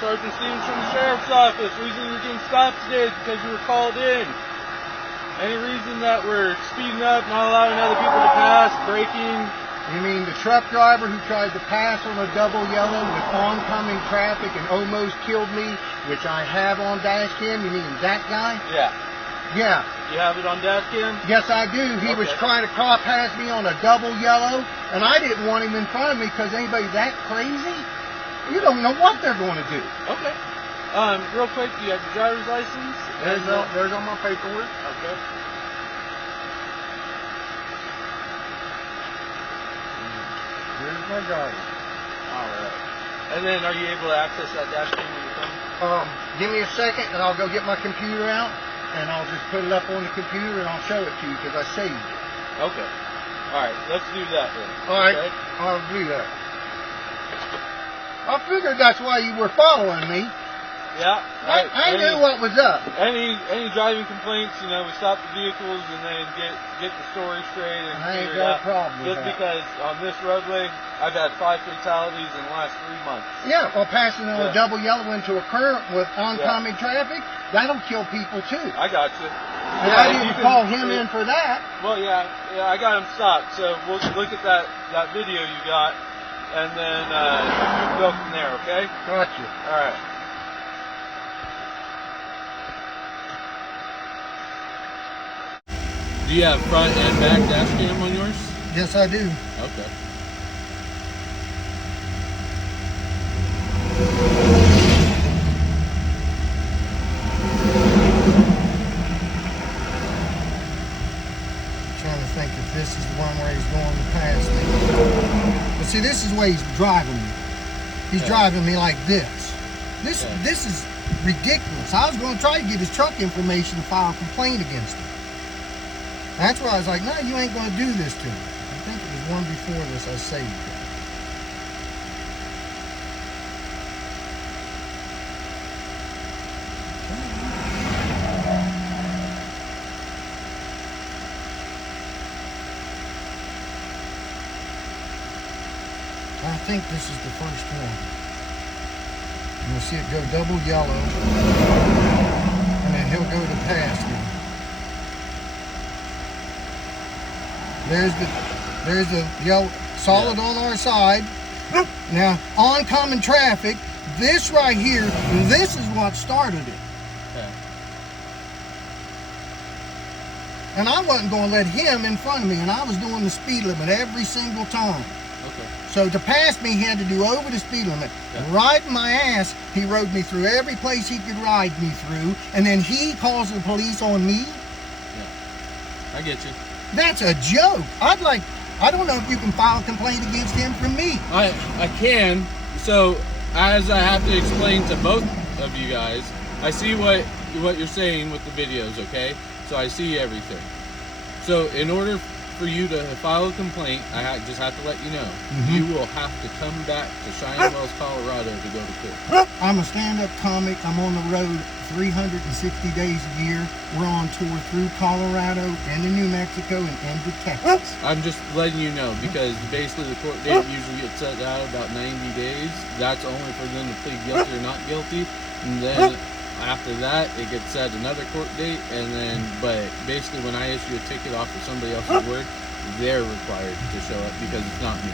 Sergeant Stevens from the Sheriff's Office. Reason you're getting stopped today is because you were called in. Any reason that we're speeding up, not allowing other people to pass, braking? You mean the truck driver who tried to pass on a double yellow with oncoming traffic and almost killed me, which I have on dash cam? You mean that guy? Yeah. Yeah. You have it on dash cam? Yes, I do. He was trying to car pass me on a double yellow, and I didn't want him in front of me because anybody that crazy? You don't know what they're going to do. Okay. Real quick, do you have your driver's license? There's on my paperwork. Okay. Here's my driver. Alright. And then are you able to access that dash cam on your phone? Give me a second, and I'll go get my computer out, and I'll just put it up on the computer, and I'll show it to you because I saved it. Okay. Alright, let's do that then. Alright, Okay? I'll do that. I figured that's why you were following me. Yeah. I knew what was up. Any driving complaints, we stop the vehicles and then get the story straight and I ain't figure it got out. a problem with Just that. because on this roadway, I've had 5 fatalities in the last 3 months. Yeah, well, passing on a double yellow into a current with oncoming traffic, that'll kill people too. I got you. And I didn't call him in for that. Well, yeah, I got him stopped. So we'll look at that video you got, and then we'll go from there. Okay? Gotcha. All right. Do you have front and back dash cam on yours? Yes, I do. Okay. I'm trying to think if this is the one where he's going to pass me. But see, this is the way he's driving me. He's driving me like this. This is ridiculous. I was going to try to get his truck information to file a complaint against him. That's why I was like, no, you ain't going to do this to me. I think it was one before this I saved it. I think this is the first one. You'll see it go double yellow, and then he'll go to pass me. There's the yellow solid on our side. Now, oncoming traffic, this right here, this is what started it. Okay. And I wasn't going to let him in front of me, and I was doing the speed limit every single time. Okay. So to pass me, he had to do over the speed limit. Yeah. Riding my ass, he rode me through every place he could ride me through, and then he calls the police on me. Yeah. I get you. That's a joke. I don't know if you can file a complaint against him from me. I can. So as I have to explain to both of you guys, I see what you're saying with the videos, okay? So I see everything. So in order for you to file a complaint, I just have to let you know, you will have to come back to Cheyenne Wells, Colorado to go to court. I'm a stand-up comic. I'm on the road 360 days a year. We're on tour through Colorado, into New Mexico, and into Texas. I'm just letting you know because basically the court date usually gets set out about 90 days. That's only for them to plead guilty or not guilty. And then after that, it gets set another court date. And then, but basically when I issue a ticket off for somebody else's work, they're required to show up because it's not me.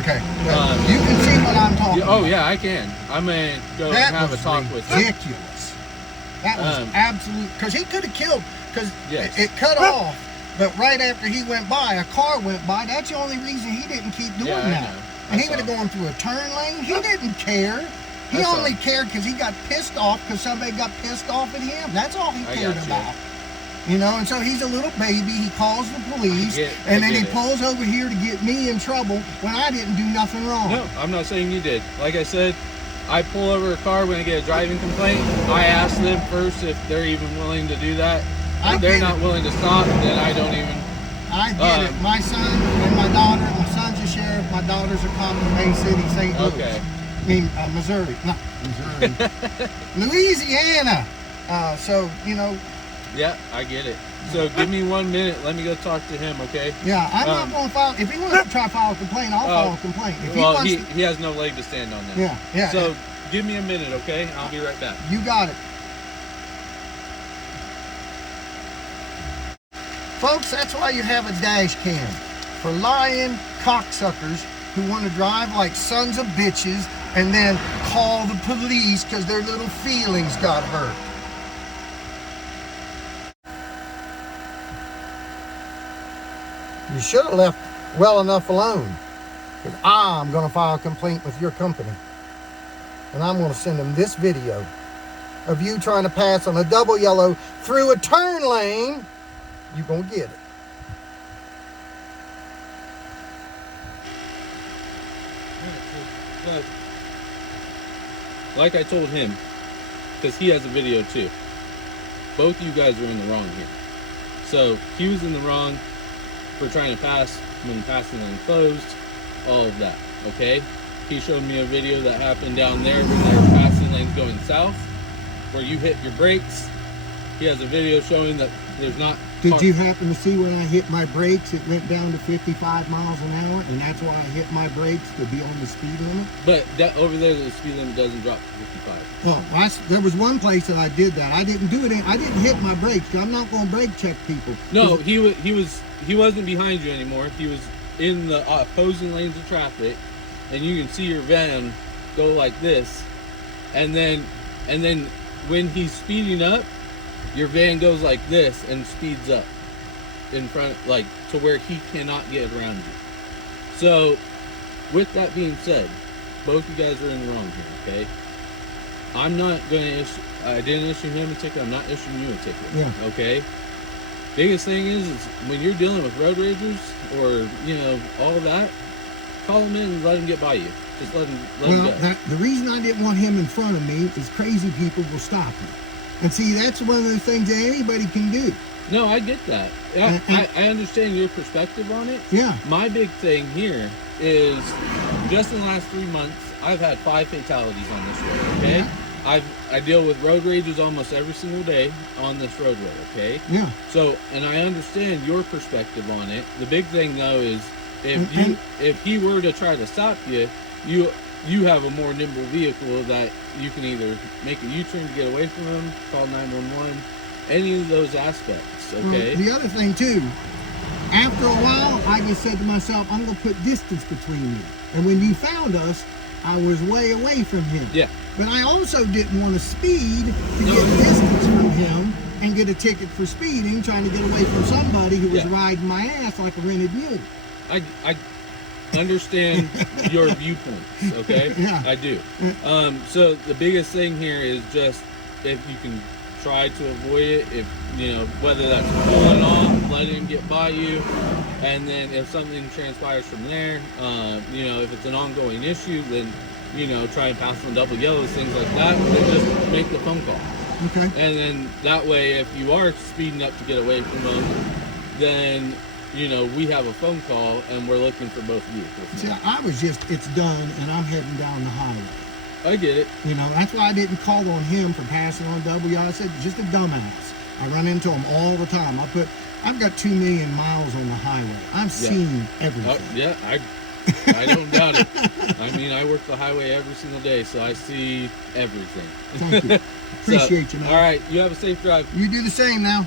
Okay, well, you can see what I'm talking about. Oh yeah, I can. I'm going to go and have a talk with him. Ridiculous. That was absolute, because he could have killed, because it cut off, but right after he went by, a car went by. That's the only reason he didn't keep doing that. And he would have gone through a turn lane. He didn't care. He only cared because he got pissed off because somebody got pissed off at him. That's all he cared about. You know, and so he's a little baby. He calls the police, and then he pulls over here to get me in trouble when I didn't do nothing wrong. No, I'm not saying you did. Like I said, I pull over a car when I get a driving complaint. I ask them first if they're even willing to do that. If they're not willing to stop, then I don't even. I get it. My son and my daughter, my son's a sheriff, my daughter's a cop in Bay City, St. Louis. Okay. I mean, Missouri. Not Missouri. Louisiana. So, you know. Yeah, I get it. So give me 1 minute. Let me go talk to him, okay? Yeah, I'm not going to file. If he wants to try to file a complaint, I'll file a complaint. If he has no leg to stand on that. Yeah. So give me a minute, okay? I'll be right back. You got it. Folks, that's why you have a dash cam. For lying cocksuckers who want to drive like sons of bitches and then call the police because their little feelings got hurt. You should have left well enough alone. Because I'm going to file a complaint with your company. And I'm going to send them this video of you trying to pass on a double yellow through a turn lane. You're going to get it. But like I told him, because he has a video too, both of you guys are in the wrong here. So he was in the wrong for trying to pass when the passing lane closed, all of that, okay? He showed me a video that happened down there when there were passing lanes going south, where you hit your brakes. He has a video showing that there's not... Did you happen to see when I hit my brakes, it went down to 55 miles an hour, and that's why I hit my brakes to be on the speed limit? But that, over there, the speed limit doesn't drop to 55. Well, there was one place that I did that. I didn't do it. I didn't hit my brakes, because I'm not going to brake check people. No, he wasn't behind you anymore. He was in the opposing lanes of traffic, and you can see your van go like this, and then when he's speeding up, your van goes like this and speeds up in front, like to where he cannot get around you. So, with that being said, both you guys are in the wrong here, okay? I'm not going to issue, I didn't issue him a ticket, I'm not issuing you a ticket, yeah. Okay? Biggest thing is when you're dealing with road ragers or, you know, all of that, call them in and let them get by you. Just let them go. The reason I didn't want him in front of me is crazy people will stop you. And see, that's one of the things that anybody can do. No, I get that. I understand your perspective on it. Yeah. My big thing here is just in the last 3 months, I've had 5 fatalities on this road, okay? Yeah. I deal with road rages almost every single day on this roadway, okay? Yeah. So, and I understand your perspective on it. The big thing though is if he were to try to stop you, you have a more nimble vehicle that you can either make a U-turn to get away from him, call 911, any of those aspects, okay? Well, the other thing too, after a while, I just said to myself, I'm going to put distance between you. And when you found us, I was way away from him. Yeah. But I also didn't want to speed to get distance from him and get a ticket for speeding, trying to get away from somebody who was riding my ass like a rented mule. I understand your viewpoints, okay? Yeah. I do. So the biggest thing here is just if you can try to avoid it, if you know, whether that's pulling off, letting him get by you, and then if something transpires from there, you know, if it's an ongoing issue, then you know, try and pass on double yellows, things like that, then just make the phone call. Okay. And then that way, if you are speeding up to get away from them, then you know, we have a phone call and we're looking for both vehicles. See, I was just, it's done and I'm heading down the highway. I get it. You know, that's why I didn't call on him for passing on W. I said, just a dumbass. I run into him all the time. I've got 2 million miles on the highway. I've seen everything. Yeah, I don't doubt it. I mean, I work the highway every single day, so I see everything. Thank you. Appreciate you, man. All right, you have a safe drive. You do the same now.